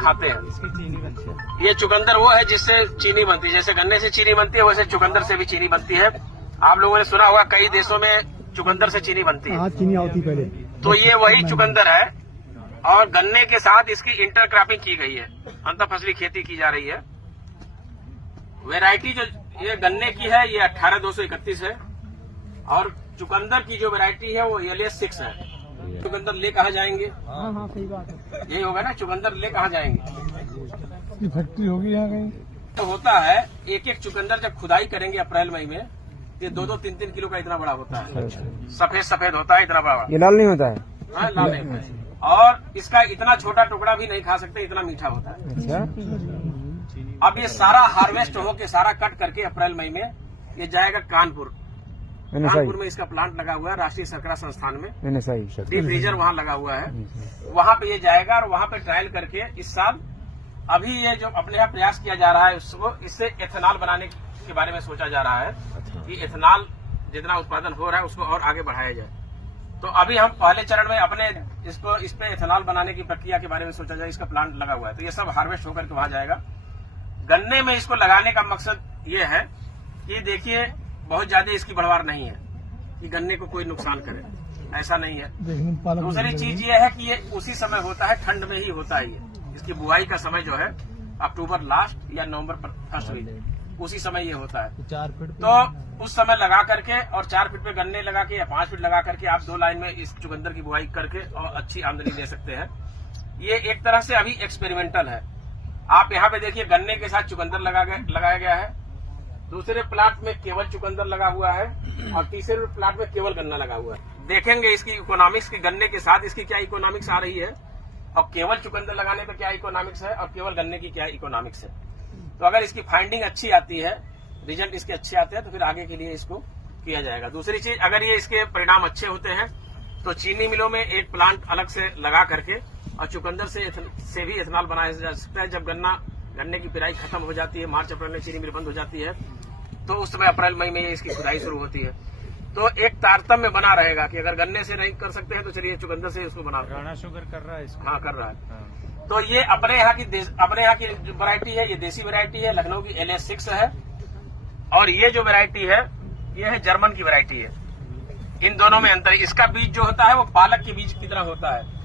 खाते हैं। इसकी चीनी बनती है। ये चुकंदर वो है जिससे चीनी बनती है, जैसे गन्ने से चीनी बनती है वैसे चुकंदर से भी चीनी बनती है। आप लोगों ने सुना होगा कई देशों में चुकंदर से चीनी बनती है। चीनी होती पहले। तो ये वही चुकंदर है और गन्ने के साथ इसकी इंटरक्रॉपिंग की गई है, अंतर फसली खेती की जा रही है। वैरायटी जो ये गन्ने की है ये 18231 है और चुकंदर की जो वैरायटी है वो LS6 है। चुकंदर ले कहाँ जाएंगे? हाँ सही बात है। यही होगा ना, चुकंदर ले कहाँ जाएंगे? फैक्ट्री होगी यहाँ कहीं। तो होता है एक एक चुकंदर जब खुदाई करेंगे अप्रैल मई में, ये 2-3 किलो का इतना बड़ा होता है। सफेद होता है, इतना बड़ा। ये लाल नहीं होता है? हाँ, लाल नहीं होता है। और इसका इतना छोटा टुकड़ा भी नहीं खा सकते, इतना मीठा होता है। अच्छा। अब ये सारा हार्वेस्ट हो के सारा कट करके अप्रैल मई में ये जाएगा कानपुर में इसका प्लांट लगा हुआ है, राष्ट्रीय शर्करा संस्थान में डीप फ्रीजर वहाँ लगा हुआ है। वहाँ पे ये जाएगा और वहाँ पे ट्रायल करके इस साल अभी ये जो अपने यहाँ प्रयास किया जा रहा है उसको इससे एथेनॉल बनाने के बारे में सोचा जा रहा है कि एथेनॉल जितना उत्पादन हो रहा है उसको और आगे बढ़ाया जाए। तो अभी हम पहले चरण में अपने इस पे एथेनॉल बनाने की प्रक्रिया के बारे में सोचा जाए, इसका प्लांट लगा हुआ है। तो ये सब हार्वेस्ट होकर के वहाँ जाएगा। गन्ने में इसको लगाने का मकसद ये है कि देखिए बहुत ज्यादा इसकी बढ़वार नहीं है कि गन्ने को कोई नुकसान करे, ऐसा नहीं है। दूसरी चीज ये है कि ये उसी समय होता है, ठंड में ही होता है। ये इसकी बुआई का समय जो है अक्टूबर लास्ट या नवंबर फर्स्ट वीक, उसी समय ये होता है। 4 फीट तो उस समय लगा करके और 4 फीट पे गन्ने लगा के या 5 फीट लगा करके आप 2 लाइन में इस चुकंदर की बुआई करके और अच्छी आमदनी ले सकते हैं। ये एक तरह से अभी एक्सपेरिमेंटल है। आप यहाँ पे देखिए गन्ने के साथ चुकंदर लगाया गया है, दूसरे प्लाट में केवल चुकंदर लगा हुआ है और तीसरे प्लाट में केवल गन्ना लगा हुआ है। देखेंगे इसकी इकोनॉमिक्स की गन्ने के साथ इसकी क्या इकोनॉमिक्स आ रही है और केवल चुकंदर लगाने पे क्या इकोनॉमिक्स है और केवल गन्ने की क्या इकोनॉमिक्स है। तो अगर इसकी फाइंडिंग अच्छी आती है, रिजल्ट इसके अच्छे आते हैं तो फिर आगे के लिए इसको किया जाएगा। दूसरी चीज, अगर ये इसके परिणाम अच्छे होते हैं तो चीनी मिलों में एक प्लांट अलग से लगा करके और चुकंदर से भी एथेनॉल बनाया जा सकता है। जब गन्ने की पिराई खत्म हो जाती है, मार्च अप्रैल में चीनी मिल बंद हो जाती है, तो उस समय अप्रैल मई में इसकी खुदाई शुरू होती है। तो एक तारतम्य बना रहेगा कि अगर गन्ने से नहीं कर सकते हैं तो चलिए चुकंदर से इसको बना। राणा शुगर कर रहा है इसको। हाँ, कर रहा है। तो ये अपने यहाँ की वैरायटी है, ये देसी वैरायटी है, लखनऊ की LS6 है। और ये जो वैरायटी है ये है जर्मन की वैरायटी है। इन दोनों में अंतर, इसका बीज जो होता है वो पालक के बीज की तरह होता है।